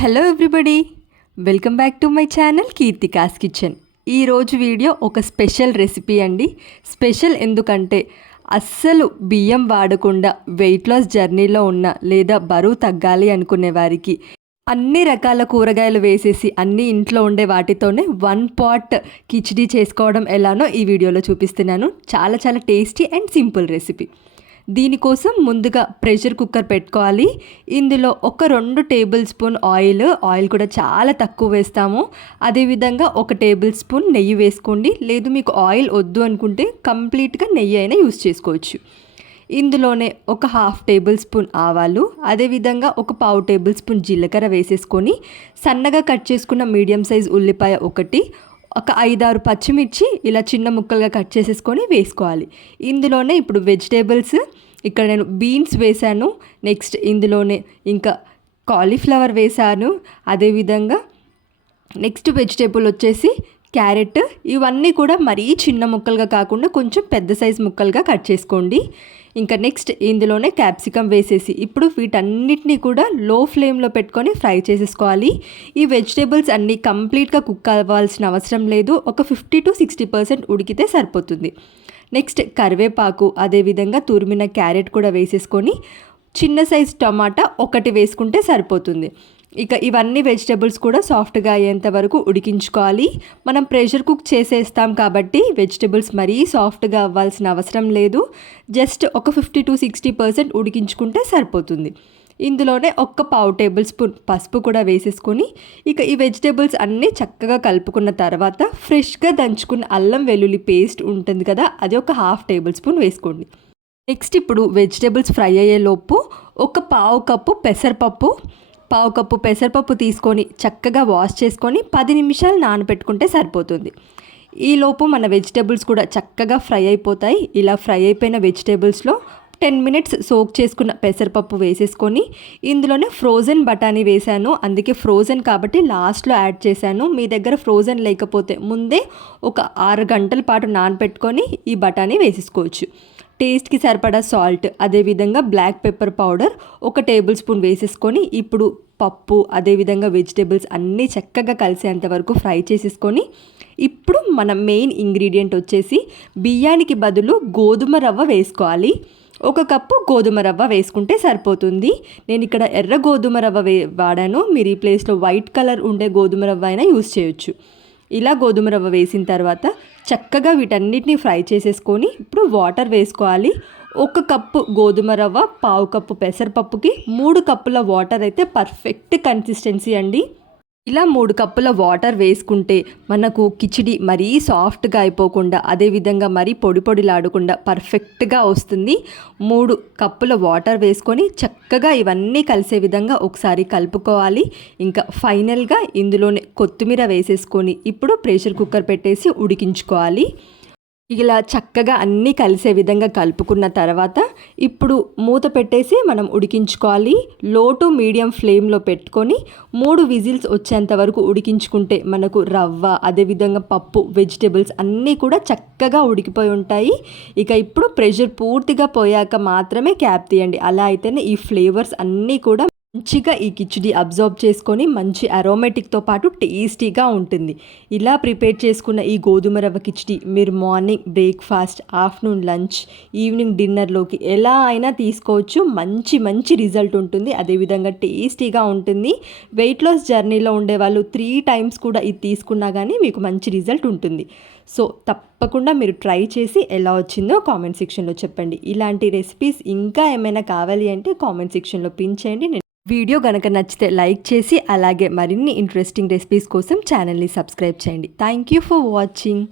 Hello everybody, welcome back to my channel Keerthika's kitchen. ఈరోజు video ఒక special recipe అండి. Special ఎందుకంటే అస్సలు బియ్యం వాడకుండా వెయిట్ లాస్ జర్నీలో ఉన్న లేదా బరువు తగ్గాలి అనుకునే వారికి అన్ని రకాల కూరగాయలు వేసేసి అన్ని ఇంట్లో ఉండే వాటితోనే 1 పాట్ కిచిడీ చేసుకోవడం ఎలానో ఈ వీడియోలో చూపిస్తున్నాను. చాలా చాలా టేస్టీ అండ్ సింపుల్ రెసిపీ. దీనికోసం ముందుగా ప్రెషర్ కుక్కర్ పెట్టుకోవాలి. ఇందులో ఒక 2 టేబుల్ స్పూన్ ఆయిల్ కూడా చాలా తక్కువ వేస్తాము. అదేవిధంగా 1 టేబుల్ స్పూన్ నెయ్యి వేసుకోండి. లేదు మీకు ఆయిల్ వద్దు అనుకుంటే కంప్లీట్గా నెయ్యి అయినా యూస్ చేసుకోవచ్చు. ఇందులోనే ఒక 1/2 టేబుల్ స్పూన్ ఆవాలు, అదేవిధంగా ఒక 1/4 టేబుల్ స్పూన్ జీలకర్ర వేసేసుకొని సన్నగా కట్ చేసుకున్న మీడియం సైజ్ ఉల్లిపాయ ఒకటి, ఒక 5-6 పచ్చిమిర్చి ఇలా చిన్న ముక్కలుగా కట్ చేసేసుకొని వేసుకోవాలి. ఇందులోనే ఇప్పుడు వెజిటేబుల్స్ ఇక్కడ నేను బీన్స్ వేసాను. నెక్స్ట్ ఇందులోనే ఇంకా కాలీఫ్లవర్ వేసాను. అదేవిధంగా నెక్స్ట్ వెజిటేబుల్ వచ్చేసి క్యారెట్. ఇవన్నీ కూడా మరీ చిన్న ముక్కలుగా కాకుండా కొంచెం పెద్ద సైజ్ ముక్కలుగా కట్ చేసుకోండి. ఇంకా నెక్స్ట్ ఇందులోనే క్యాప్సికమ్ వేసేసి ఇప్పుడు వీటన్నిటినీ కూడా లో ఫ్లేమ్లో పెట్టుకొని ఫ్రై చేసేసుకోవాలి. ఈ వెజిటేబుల్స్ అన్నీ కంప్లీట్గా కుక్ అవ్వాల్సిన అవసరం లేదు. ఒక 50-60% ఉడికితే సరిపోతుంది. నెక్స్ట్ కరివేపాకు, అదేవిధంగా తురిమిన క్యారెట్ కూడా వేసేసుకొని చిన్న సైజ్ టమాటా ఒకటి వేసుకుంటే సరిపోతుంది. ఇక ఇవన్నీ వెజిటేబుల్స్ కూడా సాఫ్ట్గా అయ్యేంత వరకు ఉడికించుకోవాలి. మనం ప్రెషర్ కుక్ చేసేస్తాం కాబట్టి వెజిటేబుల్స్ మరీ సాఫ్ట్గా అవ్వాల్సిన అవసరం లేదు. జస్ట్ ఒక 50-60% ఉడికించుకుంటే సరిపోతుంది. ఇందులోనే ఒక 1/4 టేబుల్ స్పూన్ పసుపు కూడా వేసేసుకొని ఇక ఈ వెజిటేబుల్స్ అన్నీ చక్కగా కలుపుకున్న తర్వాత ఫ్రెష్గా దంచుకున్న అల్లం వెల్లుల్లి పేస్ట్ ఉంటుంది కదా, అది ఒక 1/2 టేబుల్ స్పూన్ వేసుకోండి. నెక్స్ట్ ఇప్పుడు వెజిటేబుల్స్ ఫ్రై అయ్యేలోపు ఒక 1/2 కప్పు పెసరపప్పు, 1/2 కప్పు పెసరపప్పు తీసుకొని చక్కగా వాష్ చేసుకొని 10 నిమిషాలు నానబెట్టుకుంటే సరిపోతుంది. ఈలోపు మన వెజిటేబుల్స్ కూడా చక్కగా ఫ్రై అయిపోతాయి. ఇలా ఫ్రై అయిపోయిన వెజిటేబుల్స్లో 10 మినిట్స్ సోక్ చేసుకున్న పెసరపప్పు వేసేసుకొని ఇందులోనే ఫ్రోజన్ బఠానీ వేసాను. అందుకే ఫ్రోజన్ కాబట్టి లాస్ట్లో యాడ్ చేశాను. మీ దగ్గర ఫ్రోజన్ లేకపోతే ముందే ఒక 6 గంటల పాటు నానబెట్టుకొని ఈ బఠానీ వేసేసుకోవచ్చు. టేస్ట్కి సరిపడా సాల్ట్, అదేవిధంగా black pepper powder 1 tablespoon వేసేసుకొని ఇప్పుడు పప్పు అదేవిధంగా వెజిటేబుల్స్ అన్నీ చక్కగా కలిసేంత వరకు ఫ్రై చేసేసుకొని ఇప్పుడు మన మెయిన్ ఇంగ్రీడియంట్ వచ్చేసి బియ్యానికి బదులు గోధుమ రవ్వ వేసుకోవాలి. 1 కప్పు గోధుమ రవ్వ వేసుకుంటే సరిపోతుంది. నేను ఇక్కడ ఎర్ర గోధుమ రవ్వ వాడాను. మీరు ఈ ప్లేస్లో వైట్ కలర్ ఉండే గోధుమ రవ్వ అయినా యూస్ చేయొచ్చు. ఇలా గోధుమ రవ్వ వేసిన తర్వాత చక్కగా వీటన్నిటిని ఫ్రై చేసేసుకొని ఇప్పుడు వాటర్ వేసుకోవాలి. 1 కప్పు గోధుమ రవ్వ, 1/2 కప్పు పెసరపప్పుకి 3 కప్పుల వాటర్ అయితే పర్ఫెక్ట్ కన్సిస్టెన్సీ అండి. ఇలా 3 కప్పుల వాటర్ వేసుకుంటే మనకు కిచిడి మరీ సాఫ్ట్గా అయిపోకుండా అదేవిధంగా మరీ పొడి పొడిలాడకుండా పర్ఫెక్ట్గా వస్తుంది. 3 కప్పుల వాటర్ వేసుకొని చక్కగా ఇవన్నీ కలిసే విధంగా ఒకసారి కలుపుకోవాలి. ఇంకా ఫైనల్గా ఇందులోనే కొత్తిమీర వేసేసుకొని ఇప్పుడు ప్రెషర్ కుక్కర్ పెట్టేసి ఉడికించుకోవాలి. ఇలా చక్కగా అన్నీ కలిసే విధంగా కలుపుకున్న తర్వాత ఇప్పుడు మూత పెట్టేసి మనం ఉడికించుకోవాలి. లో టు మీడియం ఫ్లేమ్లో పెట్టుకొని 3 విజిల్స్ వచ్చేంత వరకు ఉడికించుకుంటే మనకు రవ్వ అదేవిధంగా పప్పు వెజిటేబుల్స్ అన్నీ కూడా చక్కగా ఉడికిపోయి ఉంటాయి. ఇక ఇప్పుడు ప్రెషర్ పూర్తిగా పోయాక మాత్రమే క్యాప్ తీయండి. అలా అయితేనే ఈ ఫ్లేవర్స్ అన్నీ కూడా మంచిగా ఈ కిచిడి అబ్జర్వ్ చేసుకొని మంచి అరోమేటిక్తో పాటు టేస్టీగా ఉంటుంది. ఇలా ప్రిపేర్ చేసుకున్న ఈ గోధుమ రవ్వ కిచిడి మీరు morning breakfast, afternoon lunch, evening డిన్నర్లోకి ఎలా అయినా తీసుకోవచ్చు. మంచి రిజల్ట్ ఉంటుంది. అదేవిధంగా టేస్టీగా ఉంటుంది. వెయిట్ లాస్ జర్నీలో ఉండేవాళ్ళు 3 టైమ్స్ కూడా ఇది తీసుకున్నా కానీ మీకు మంచి రిజల్ట్ ఉంటుంది. సో తప్పకుండా మీరు ట్రై చేసి ఎలా వచ్చిందో కామెంట్ సెక్షన్లో చెప్పండి. ఇలాంటి రెసిపీస్ ఇంకా ఏమైనా కావాలి అంటే కామెంట్ సెక్షన్లో పిన్ చేయండి. వీడియో కనుక నచ్చితే లైక్ చేసి అలాగే మరిన్ని ఇంట్రెస్టింగ్ రెసిపీస్ కోసం ఛానల్ని సబ్స్క్రైబ్ చేయండి. Thank you for watching.